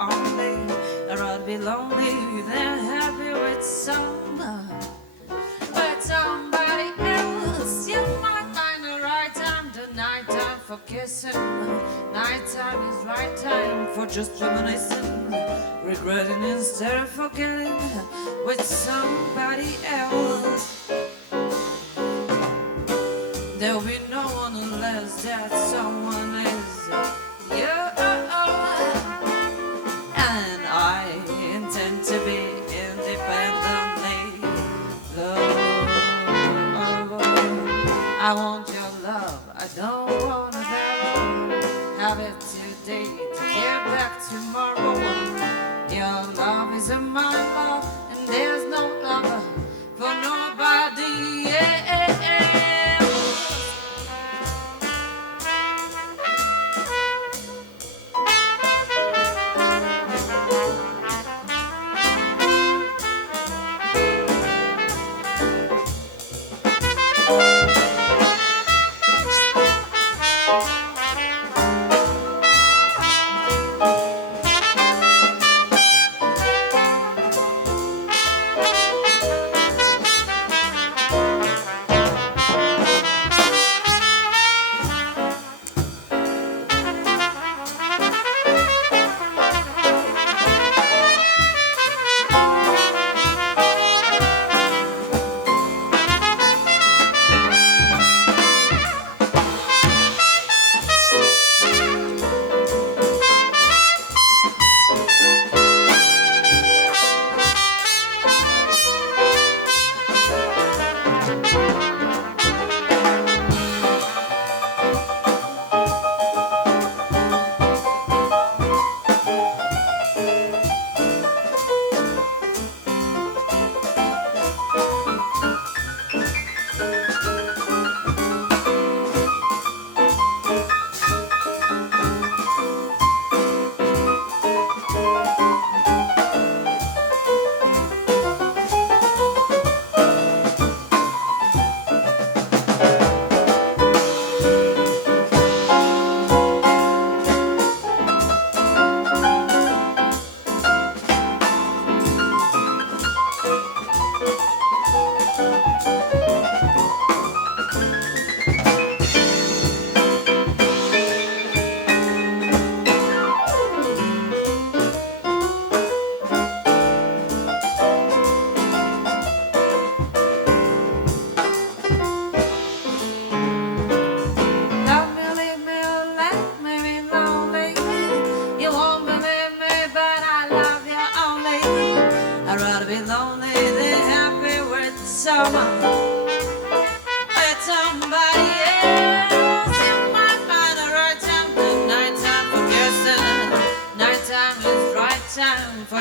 only. I'd rather be lonely than happy with somebody else. You might find the right time, the night time for kissing. Nighttime is right time for just reminiscing, regretting instead of forgetting with somebody else. There'll be no one unless that someone is you. And I intend to be independently loved. I want your love, I don't want to borrow. Have it today to get back tomorrow. Your love is my love, and there's no longer for nobody else.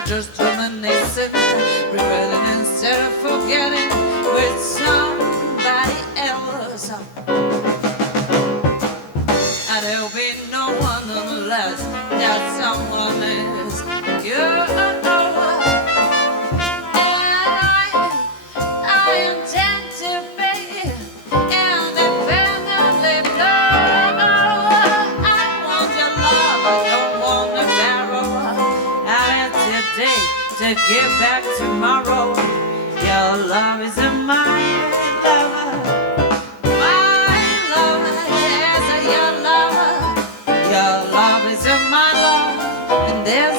Just reminiscing, regretting instead of forgetting with somebody else. And there'll be no one unless that someone is you. I intend to be independently loved. I want your love, I don't want to borrow. To give back tomorrow. Your love is my lover. My love is your lover. Your love is my love. And there's